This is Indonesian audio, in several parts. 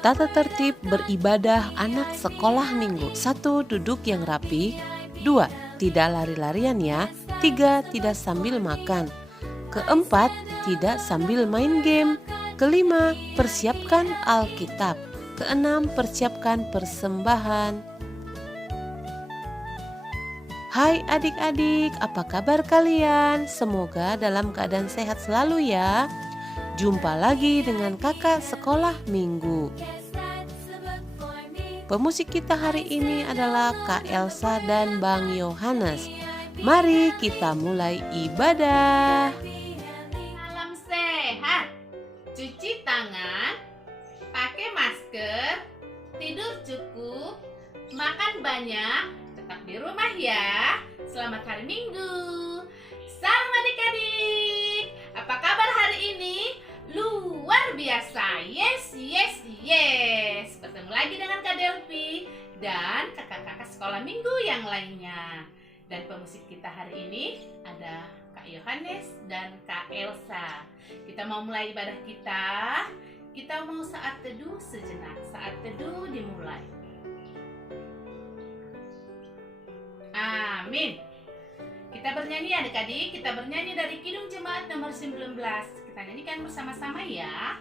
Tata tertib beribadah anak sekolah minggu. 1. Duduk yang rapi. 2. Tidak lari-larian ya. 3. Tidak sambil makan. Keempat, tidak sambil main game. Kelima, persiapkan Alkitab. Keenam, persiapkan persembahan. Hai adik-adik, apa kabar kalian? Semoga dalam keadaan sehat selalu ya. Jumpa lagi dengan kakak sekolah minggu. Pemusik kita hari ini adalah Kak Elsa dan Bang Yohanes. Mari kita mulai ibadah. Salam sehat, cuci tangan, pakai masker, tidur cukup, makan banyak, tetap di rumah ya. Selamat hari Minggu. Salam adik-adik. Apa kabar hari ini? Luar biasa. Yes, yes, yes. Bertemu lagi dengan Kak Delvi dan kakak-kakak sekolah minggu yang lainnya. Dan pemusik kita hari ini ada Kak Yohanes dan Kak Elsa. Kita mau mulai ibadah kita. Kita mau saat teduh sejenak. Saat teduh dimulai. Amin. Kita bernyanyi adik-adik. Kita bernyanyi dari Kidung Jemaat nomor 19. Kita nyanyikan bersama-sama ya.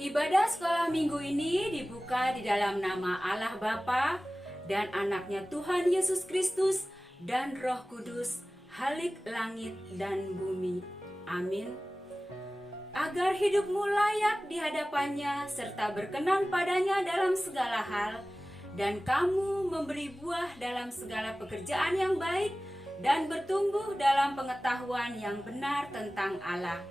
Ibadah sekolah minggu ini dibuka di dalam nama Allah Bapa dan anaknya Tuhan Yesus Kristus dan Roh Kudus, Halik langit dan bumi. Amin. Agar hidupmu layak di hadapannya serta berkenan padanya dalam segala hal, dan kamu memberi buah dalam segala pekerjaan yang baik dan bertumbuh dalam pengetahuan yang benar tentang Allah.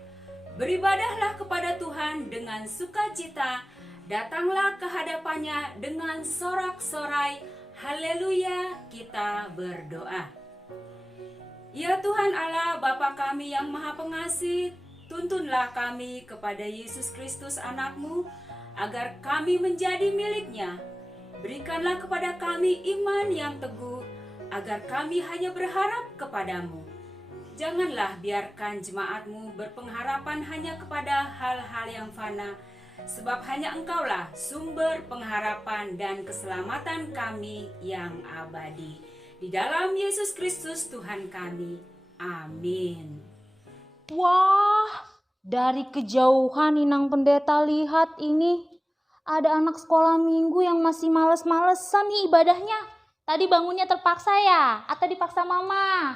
Beribadahlah kepada Tuhan dengan sukacita, datanglah ke hadapannya dengan sorak-sorai, haleluya, kita berdoa. Ya Tuhan Allah, Bapa kami yang Maha Pengasih, tuntunlah kami kepada Yesus Kristus anak-Mu, agar kami menjadi milik-Nya. Berikanlah kepada kami iman yang teguh, agar kami hanya berharap kepadamu. Janganlah biarkan jemaat-Mu berpengharapan hanya kepada hal-hal yang fana, sebab hanya Engkaulah sumber pengharapan dan keselamatan kami yang abadi. Di dalam Yesus Kristus Tuhan kami. Amin. Wah, dari kejauhan Inang Pendeta lihat ini. Ada anak sekolah minggu yang masih males-malesan nih ibadahnya. Tadi bangunnya terpaksa ya? Atau dipaksa mama?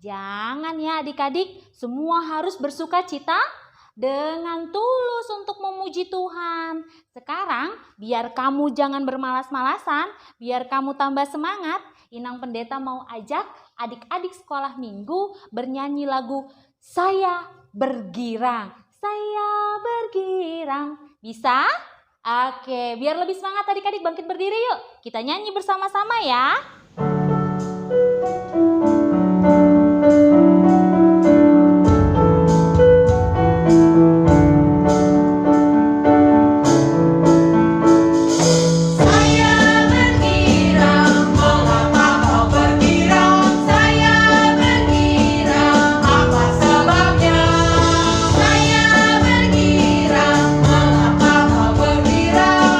Jangan ya adik-adik, semua harus bersuka cita dengan tulus untuk memuji Tuhan. Sekarang biar kamu jangan bermalas-malasan, biar kamu tambah semangat, Inang Pendeta mau ajak adik-adik sekolah minggu bernyanyi lagu Saya Bergirang. Saya bergirang. Bisa? Oke, biar lebih semangat adik-adik bangkit berdiri yuk. Kita nyanyi bersama-sama ya. Saya bergirang, mengapa kau bergirang?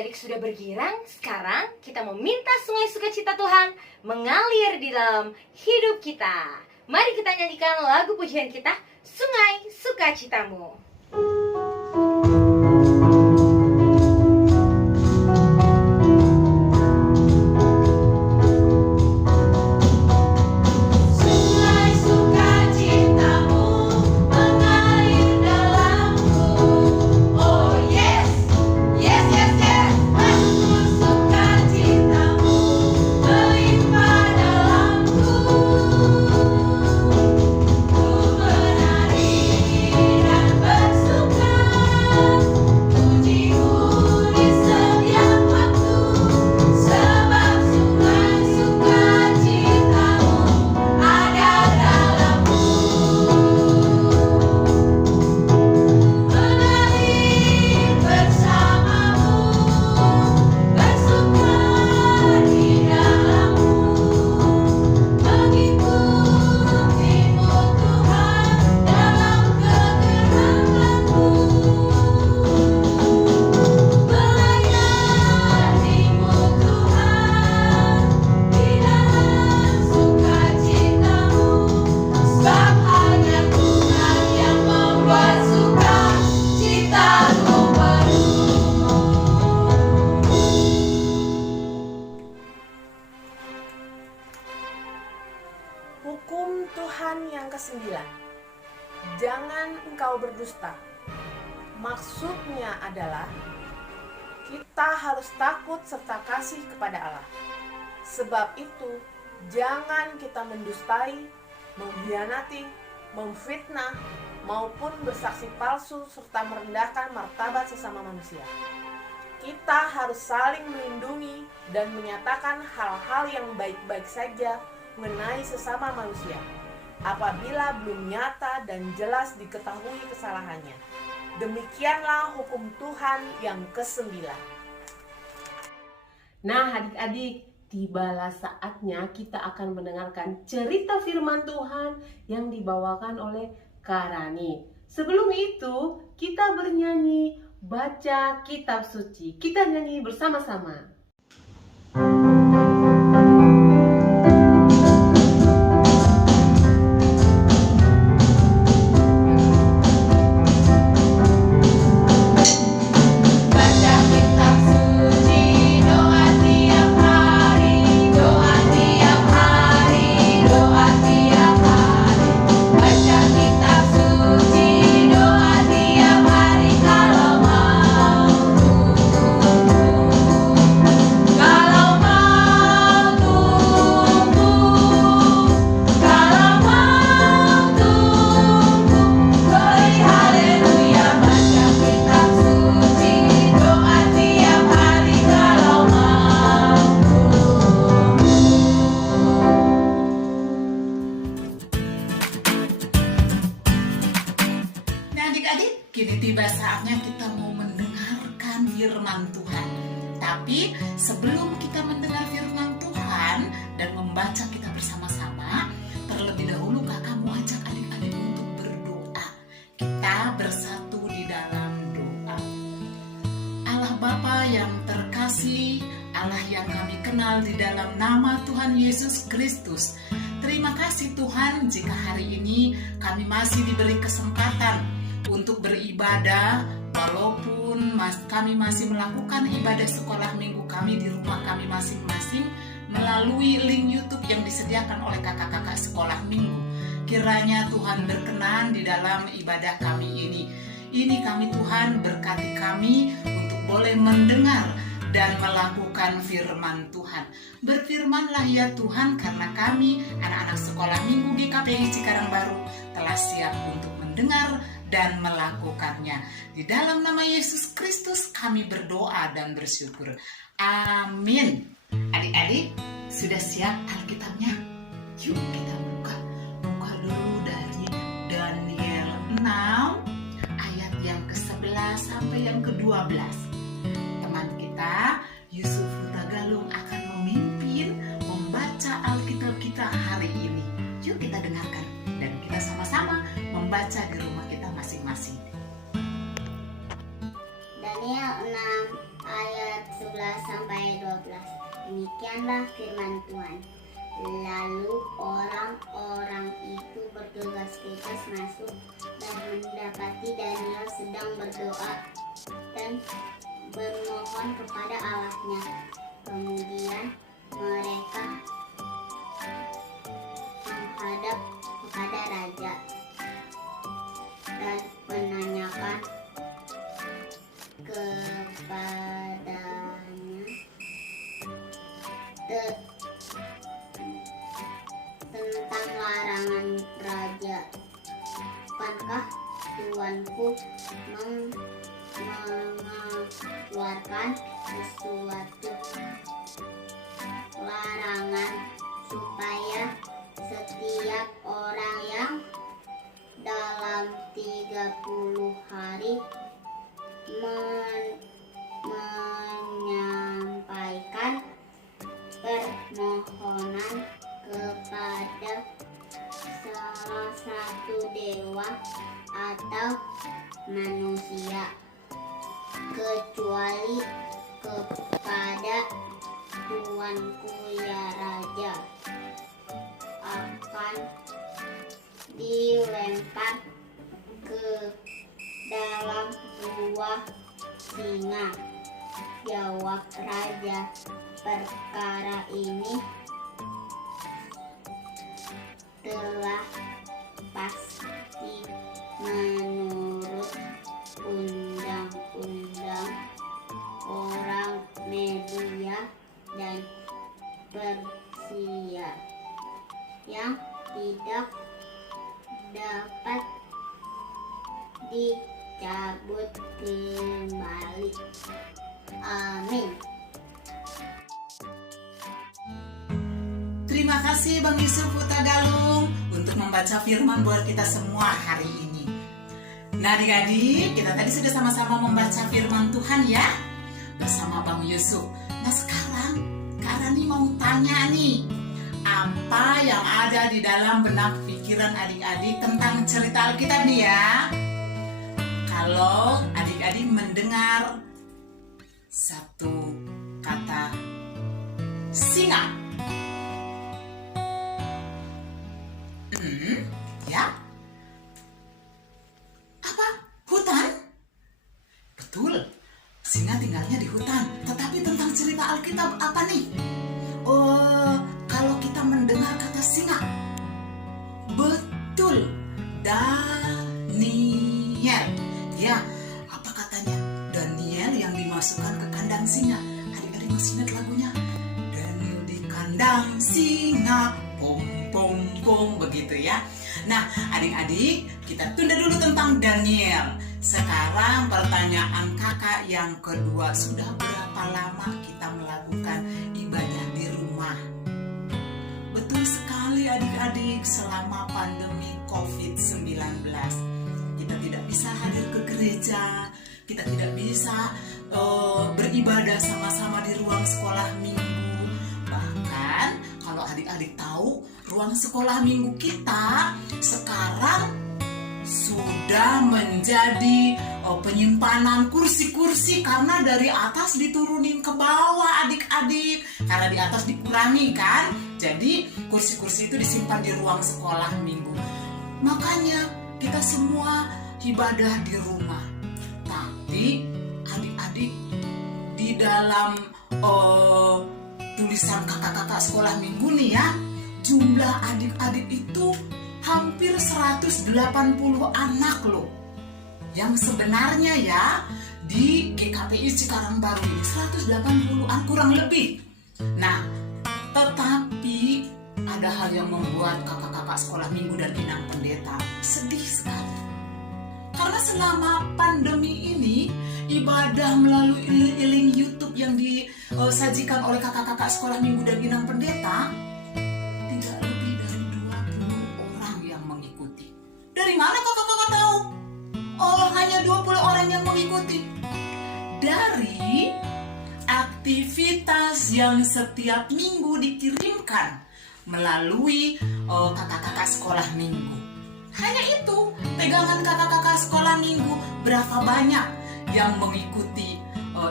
adik-adik sudah bergirang, sekarang kita meminta sungai sukacita Tuhan mengalir di dalam hidup kita. Mari kita nyanyikan lagu pujian kita, Sungai Sukacitamu. Hukum Tuhan yang ke-9. Jangan engkau berdusta. Maksudnya adalah kita harus takut serta kasih kepada Allah. Sebab itu, jangan kita mendustai, mengkhianati, memfitnah, maupun bersaksi palsu serta merendahkan martabat sesama manusia. Kita harus saling melindungi dan menyatakan hal-hal yang baik-baik saja mengenai sesama manusia, apabila belum nyata dan jelas diketahui kesalahannya. Demikianlah hukum Tuhan yang ke-9. Nah, adik-adik, tibalah saatnya kita akan mendengarkan cerita firman Tuhan yang dibawakan oleh Karani. Sebelum itu, kita bernyanyi baca kitab suci. Kita nyanyi bersama-sama. Adik-adik, kini tiba saatnya kita mau mendengarkan firman Tuhan. Tapi sebelum kita mendengar firman Tuhan dan membaca kita bersama-sama, terlebih dahulu kakak mau ajak adik-adik untuk berdoa. Kita bersatu di dalam doa. Allah Bapa yang terkasih, Allah yang kami kenal di dalam nama Tuhan Yesus Kristus. Terima kasih Tuhan jika hari ini kami masih diberi kesempatan untuk beribadah, walaupun kami masih melakukan ibadah sekolah minggu kami di rumah kami masing-masing melalui link YouTube yang disediakan oleh kakak-kakak sekolah minggu. Kiranya Tuhan berkenan di dalam ibadah kami ini. Ini kami Tuhan, berkati kami untuk boleh mendengar dan melakukan firman Tuhan. Berfirmanlah ya Tuhan, karena kami anak-anak sekolah minggu di KPI Cikarang Baru telah siap untuk mendengar dan melakukannya. Di dalam nama Yesus Kristus kami berdoa dan bersyukur. Amin. Adik-adik, sudah siap Alkitabnya? Yuk kita buka dulu dari Daniel 6 ayat yang ke-11 sampai yang ke-12. Teman kita Yusuf Hutagalung akan memimpin membaca Alkitab kita hari ini. Yuk kita dengarkan dan kita sama-sama membaca di rumah kita masing-masing. Daniel 6 ayat Demikianlah firman Tuhan. Lalu orang-orang itu bergegas-gegas masuk dan mendapati Daniel sedang berdoa dan bermohon kepada Allahnya. Kemudian mereka menghadap kepada raja dan menanyakan kepadanya tentang larangan raja. Bukankah tuanku mengeluarkan sesuatu larangan supaya setiap orang yang dalam 30 hari menyampaikan permohonan kepada salah satu dewa atau manusia, kecuali kepada tuanku ya raja, akan dilempar ke dalam gua singa. Jawab raja, perkara ini telah pasti menurut undang-undang orang Media dan Persia yang tidak dapat dicabut kembali. Amin. Terima kasih Bang Yusuf Huta Galung untuk membaca firman buat kita semua hari ini. Nah adik-adik, kita tadi sudah sama-sama membaca firman Tuhan ya bersama Bang Yusuf. Nah sekarang Kak Rani mau tanya nih, apa yang ada di dalam benak pikiran adik-adik tentang cerita Alkitab nih ya? Kalau adik-adik mendengar satu kata singa, ya? Apa? Hutan? Betul, singa tinggalnya di hutan. Tetapi tentang cerita Alkitab apa nih? Kalau kita mendengar kata singa, betul, Daniel. Ya, apa katanya? Daniel yang dimasukkan ke kandang singa. Adik-adik masih ingat lagunya? Daniel di kandang singa, pom pom pom, begitu ya. Nah, adik-adik, kita tunda dulu tentang Daniel. Sekarang pertanyaan kakak yang kedua, sudah berapa lama kita melakukan ibadah di rumah? Betul sekali adik-adik, selama pandemi COVID-19 kita tidak bisa hadir ke gereja, kita tidak bisa beribadah sama-sama di ruang sekolah minggu. Bahkan kalau adik-adik tahu, ruang sekolah minggu kita sekarang sudah menjadi penyimpanan kursi-kursi karena dari atas diturunin ke bawah adik-adik, karena di atas dikurangi kan, jadi kursi-kursi itu disimpan di ruang sekolah minggu. Makanya kita semua ibadah di rumah. Tapi adik-adik, di dalam tulisan kakak-kakak sekolah minggu nih ya, jumlah adik-adik itu hampir 180 anak loh. Yang sebenarnya ya di GKPI Cikarang Baru ini 180-an kurang lebih. Nah, tetapi ada hal yang membuat kakak-kakak sekolah minggu dan inang pendeta sedih sekali. Karena selama pandemi ini, ibadah melalui link YouTube yang disajikan oleh kakak-kakak sekolah minggu dan inang pendeta tidak lebih dari 20 orang yang mengikuti. Dari mana kakak-kakak tahu? Hanya 20 orang yang mengikuti. Dari aktivitas yang setiap minggu dikirimkan melalui kakak-kakak sekolah minggu. Hanya itu, pegangan kakak-kakak sekolah minggu berapa banyak yang mengikuti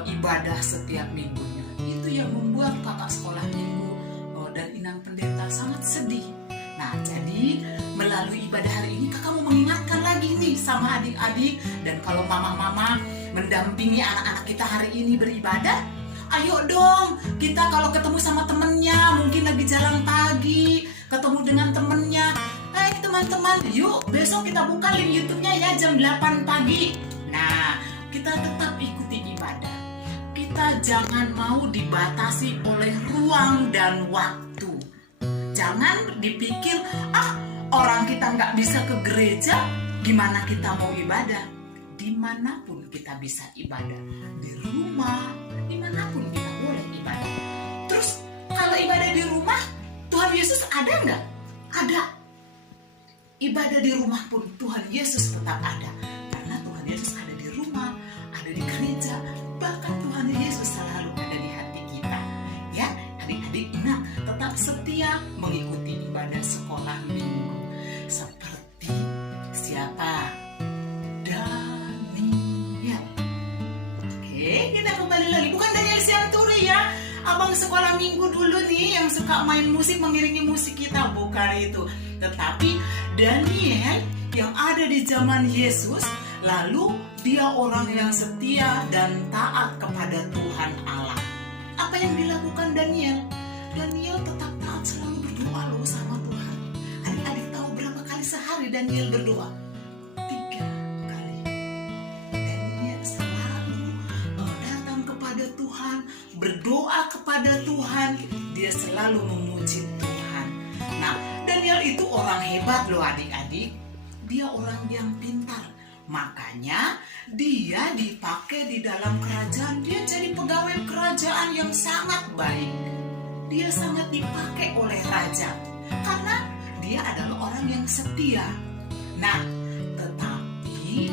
ibadah setiap minggunya. itu yang membuat kakak sekolah minggu dan inang pendeta sangat sedih. Nah, jadi melalui ibadah hari ini kakak mau mengingatkan lagi nih sama adik-adik, dan kalau mama-mama mendampingi anak-anak kita hari ini beribadah, ayo dong kita kalau ketemu sama temennya, mungkin lagi jalan pagi, ketemu dengan temennya, teman-teman, yuk besok kita buka link YouTube-nya ya jam 8 pagi. Nah, kita tetap ikuti ibadah. Kita jangan mau dibatasi oleh ruang dan waktu. Jangan dipikir, orang kita nggak bisa ke gereja, gimana kita mau ibadah? Dimanapun kita bisa ibadah. Di rumah, dimanapun kita boleh ibadah. Terus, kalau ibadah di rumah, Tuhan Yesus ada nggak? Ada. Ibadah di rumah pun Tuhan Yesus tetap ada. Karena Tuhan Yesus ada di rumah, ada di gereja, bahkan Tuhan Yesus selalu ada di hati kita. Ya, adik-adik ingat, tetap setia mengikuti ibadah sekolah minggu. Seperti siapa? Daniel. Oke, kita kembali lagi. Bukan Daniel Sianturi ya, abang sekolah minggu dulu nih yang suka main musik, mengiringi musik kita. Bukan itu. Tetapi Daniel yang ada di zaman Yesus, lalu dia orang yang setia dan taat kepada Tuhan Allah. Apa yang dilakukan Daniel? Daniel tetap taat, selalu berdoa loh sama Tuhan. Adik-adik tahu berapa kali sehari Daniel berdoa? 3 kali. Daniel selalu datang kepada Tuhan, berdoa kepada Tuhan, dia selalu memuji Tuhan. Nah, Daniel itu orang hebat loh adik-adik. Dia orang yang pintar. Makanya dia dipakai di dalam kerajaan. Dia jadi pegawai kerajaan yang sangat baik. Dia sangat dipakai oleh raja. Karena dia adalah orang yang setia. Nah, tetapi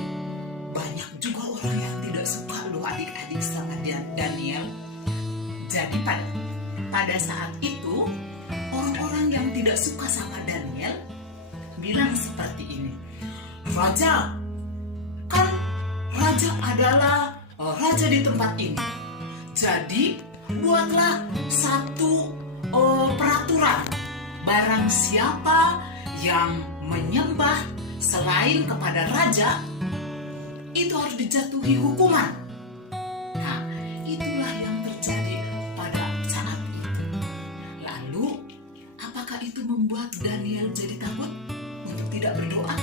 banyak juga orang yang tidak suka loh adik-adik sama Daniel. Jadi pada saat itu orang-orang yang tidak suka sama Daniel bilang seperti ini, Raja, kan Raja adalah raja di tempat ini. Jadi buatlah satu peraturan. Barang siapa yang menyembah selain kepada raja, itu harus dijatuhi hukuman. Nah, itulah yang terjadi pada saat itu. Lalu, apakah itu membuat Daniel jadi takut untuk tidak berdoa?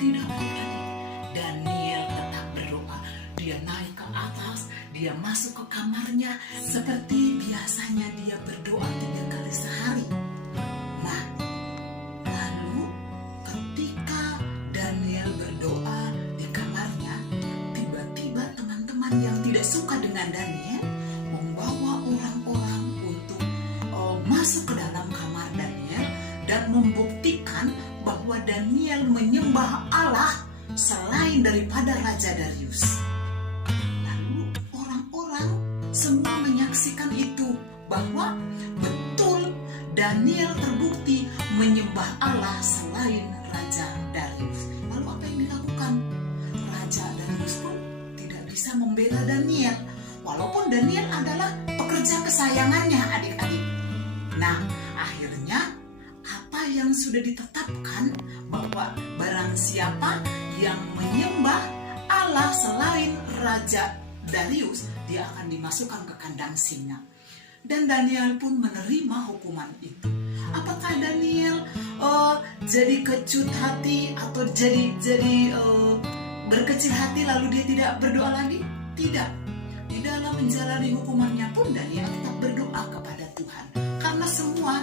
Tidak, adik-adik. Daniel tetap berdoa. Dia naik ke atas, dia masuk ke kamarnya, seperti biasanya dia berdoa 3 kali sehari. Nah, lalu ketika Daniel berdoa di kamarnya, tiba-tiba teman-teman yang tidak suka dengan Daniel membawa orang-orang untuk masuk ke dalam kamar Daniel dan membuktikan bahwa Daniel menyembah Allah selain daripada Raja Darius. Lalu orang-orang semua menyaksikan itu, bahwa betul Daniel terbukti menyembah Allah selain Raja Darius. Lalu apa yang dilakukan? Raja Darius pun tidak bisa membela Daniel, walaupun Daniel adalah pekerja kesayangannya adik-adik. Nah, akhirnya apa yang sudah ditetapkan bahwa barang siapa yang menyembah Allah selain Raja Darius, dia akan dimasukkan ke kandang singa. Dan Daniel pun menerima hukuman itu. Apakah Daniel jadi kecut hati atau jadi berkecil hati lalu dia tidak berdoa lagi? Tidak. Di dalam menjalani hukumannya pun Daniel tetap berdoa kepada Tuhan. Karena semua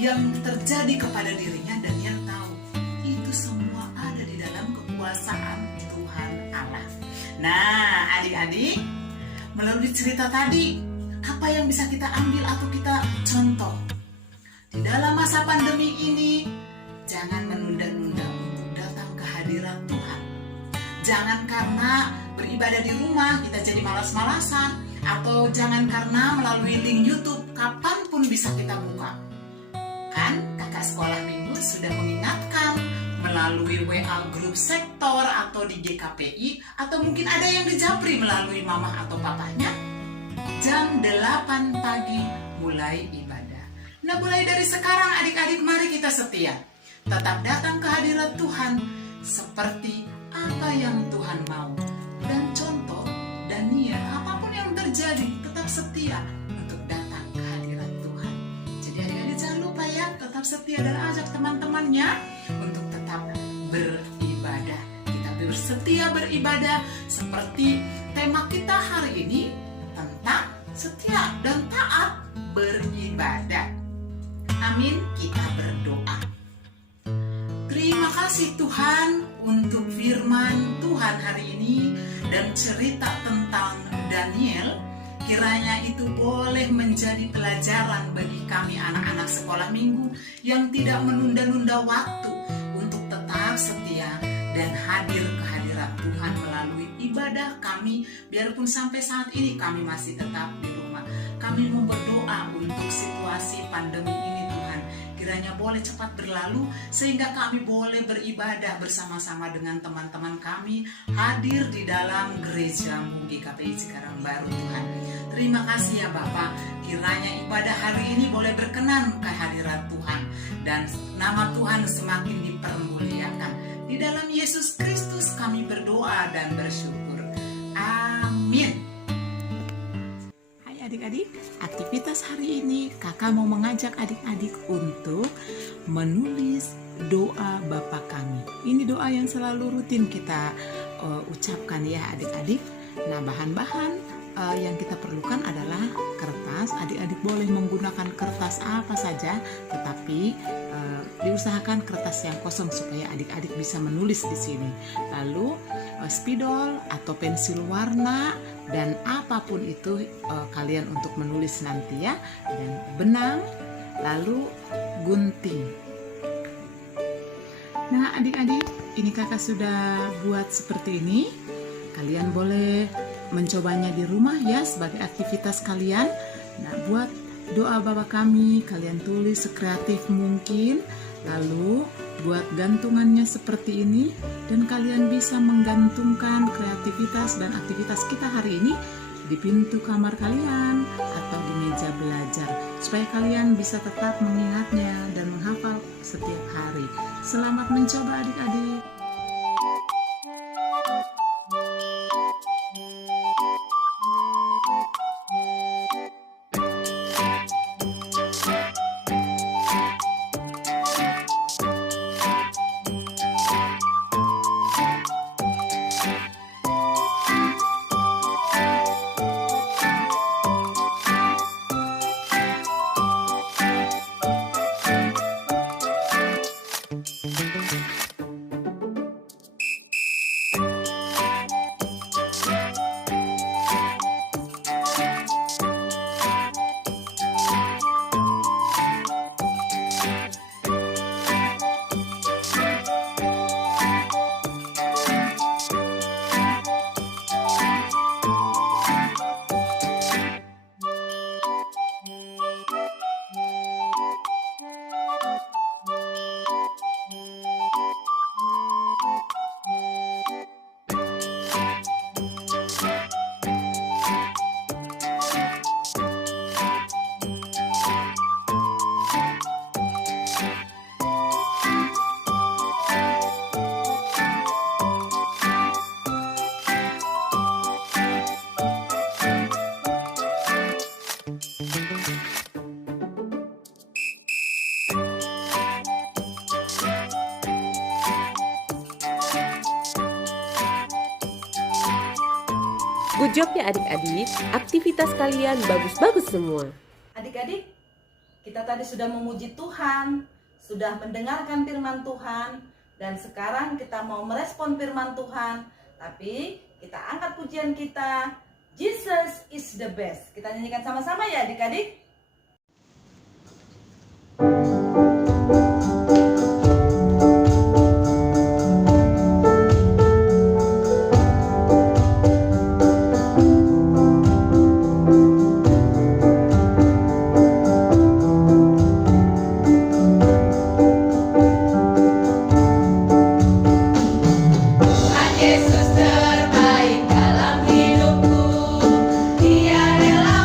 yang terjadi kepada dirinya, Daniel tahu itu semua ada di dalam kekuasaan Tuhan Allah. Nah, adik-adik, melalui cerita tadi, apa yang bisa kita ambil atau kita contoh? Di dalam masa pandemi ini, jangan menunda-nunda untuk datang ke hadirat Tuhan. Jangan karena beribadah di rumah kita jadi malas-malasan, atau jangan karena melalui link YouTube kapanpun bisa kita buka. Kan kakak sekolah minggu sudah mengingatkan melalui WA grup sektor atau di GKPI, atau mungkin ada yang di Japri melalui mama atau papanya. jam 8 pagi mulai ibadah. Nah, mulai dari sekarang adik-adik mari kita setia. Tetap datang ke hadirat Tuhan seperti apa yang Tuhan mau. Dan contoh Daniel, apapun yang terjadi tetap setia untuk datang ke hadirat Tuhan. Jadi adik-adik jangan lupa ya, tetap setia dan ajak teman-temannya untuk tetap beribadah. Kita bersetia beribadah seperti tema kita hari ini tentang setia dan taat beribadah. Amin, kita berdoa. Terima kasih Tuhan untuk firman Tuhan hari ini dan cerita tentang Daniel. Kiranya itu boleh menjadi pelajaran bagi kami anak-anak sekolah minggu yang tidak menunda-nunda waktu untuk tetap setia dan hadir ke hadirat Tuhan melalui ibadah kami. Biarpun sampai saat ini kami masih tetap di rumah, kami mau berdoa untuk situasi pandemi ini Tuhan. Kiranya boleh cepat berlalu sehingga kami boleh beribadah bersama-sama dengan teman-teman kami hadir di dalam gerejamu GKPI Cikarang Baru Tuhan. Terima kasih ya Bapak, kiranya ibadah hari ini boleh berkenan ke hadirat Tuhan dan nama Tuhan semakin dipermuliakan. Di dalam Yesus Kristus kami berdoa dan bersyukur. Amin. Adik-adik, aktivitas hari ini kakak mau mengajak adik-adik untuk menulis doa Bapa kami. Ini doa yang selalu rutin kita ucapkan ya adik-adik. Nah, bahan-bahan yang kita perlukan adalah kertas. Adik-adik boleh menggunakan kertas apa saja, tetapi diusahakan kertas yang kosong supaya adik-adik bisa menulis di sini. Lalu spidol atau pensil warna dan apapun itu kalian untuk menulis nanti ya, dan benang, lalu gunting. Nah adik-adik, ini kakak sudah buat seperti ini. Kalian boleh mencobanya di rumah ya sebagai aktivitas kalian. Nah, buat doa Bapa kami kalian tulis sekreatif mungkin, lalu buat gantungannya seperti ini, dan kalian bisa menggantungkan kreativitas dan aktivitas kita hari ini di pintu kamar kalian atau di meja belajar supaya kalian bisa tetap mengingatnya dan menghafal setiap hari. Selamat mencoba adik-adik. Good job ya adik-adik, aktivitas kalian bagus-bagus semua. Adik-adik, kita tadi sudah memuji Tuhan, sudah mendengarkan firman Tuhan, dan sekarang kita mau merespon firman Tuhan. Tapi kita angkat pujian kita, Jesus is the best. Kita nyanyikan sama-sama ya adik-adik. Yesus terbaik dalam hidupku. Dia rela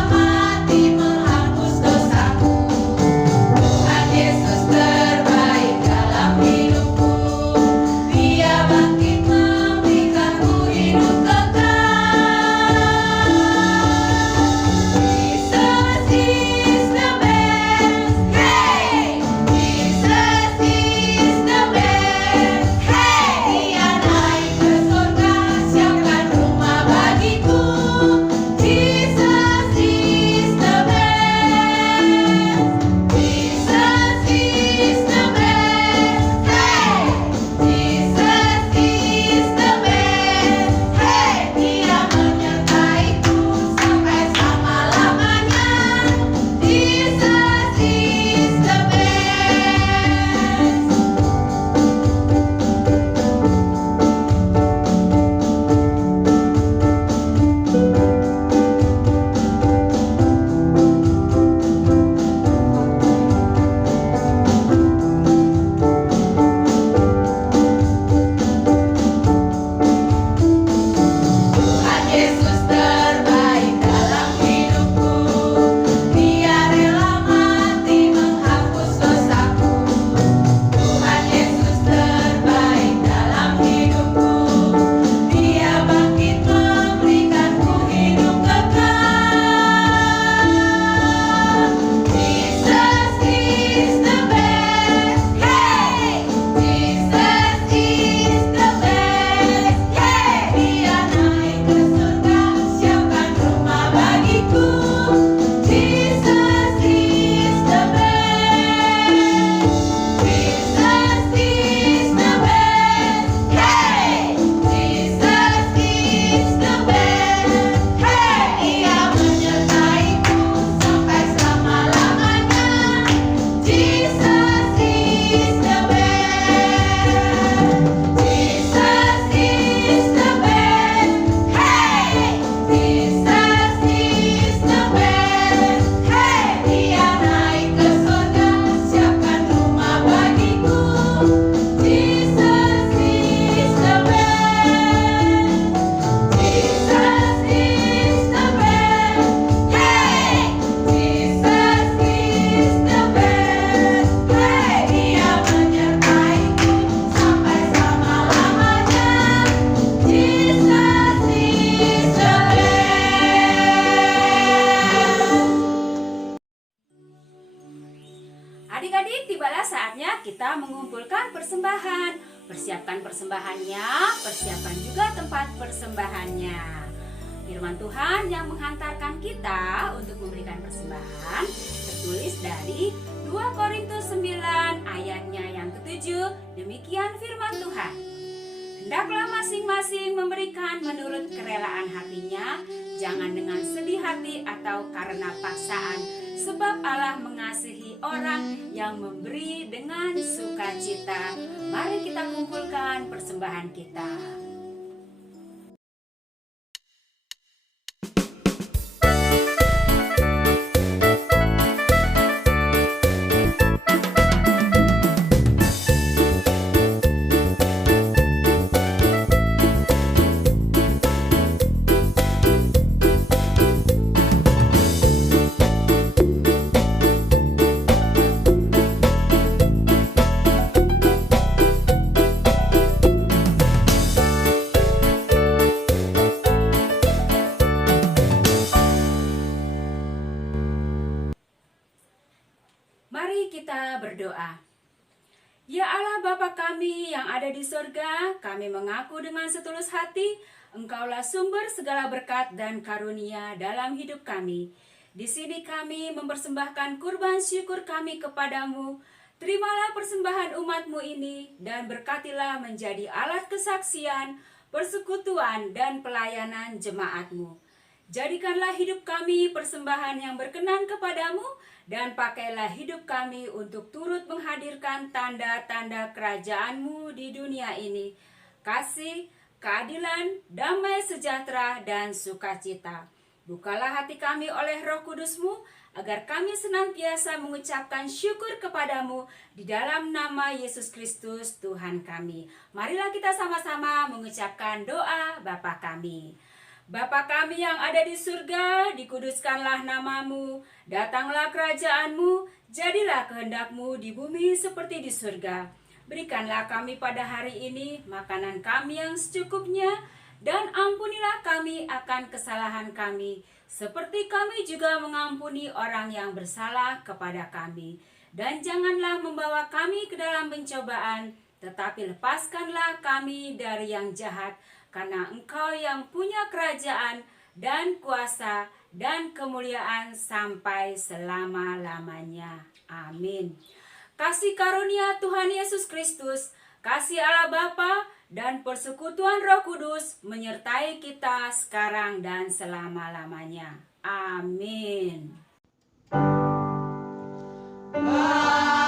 selanjutnya, persiapan juga tempat persembahannya. Firman Tuhan yang menghantarkan kita untuk memberikan persembahan tertulis dari 2 Korintus 9 ayatnya yang ke-7. Demikian firman Tuhan. Hendaklah masing-masing memberikan menurut kerelaan hatinya, jangan dengan sedih hati atau karena paksaan, sebab Allah mengasihi orang yang memberi dengan sukacita. Mari kita kumpulkan persembahan kita. Mari kita berdoa. Ya Allah Bapa kami yang ada di sorga, kami mengaku dengan setulus hati, Engkaulah sumber segala berkat dan karunia dalam hidup kami. Di sini kami mempersembahkan kurban syukur kami kepadamu. Terimalah persembahan umat-Mu ini dan berkatilah menjadi alat kesaksian, persekutuan dan pelayanan jemaat-Mu. Jadikanlah hidup kami persembahan yang berkenan kepadamu, dan pakailah hidup kami untuk turut menghadirkan tanda-tanda kerajaan-Mu di dunia ini. Kasih, keadilan, damai sejahtera, dan sukacita. Bukalah hati kami oleh Roh Kudus-Mu, agar kami senantiasa mengucapkan syukur kepadamu di dalam nama Yesus Kristus Tuhan kami. Marilah kita sama-sama mengucapkan doa Bapa kami. Bapa kami yang ada di surga, dikuduskanlah namamu, datanglah kerajaanmu, jadilah kehendak-Mu di bumi seperti di surga. Berikanlah kami pada hari ini makanan kami yang secukupnya, dan ampunilah kami akan kesalahan kami, seperti kami juga mengampuni orang yang bersalah kepada kami. Dan janganlah membawa kami ke dalam pencobaan, tetapi lepaskanlah kami dari yang jahat, karena Engkau yang punya kerajaan dan kuasa dan kemuliaan sampai selama-lamanya. Amin. Kasih karunia Tuhan Yesus Kristus, kasih Allah Bapa, dan persekutuan Roh Kudus menyertai kita sekarang dan selama-lamanya. Amin. Surga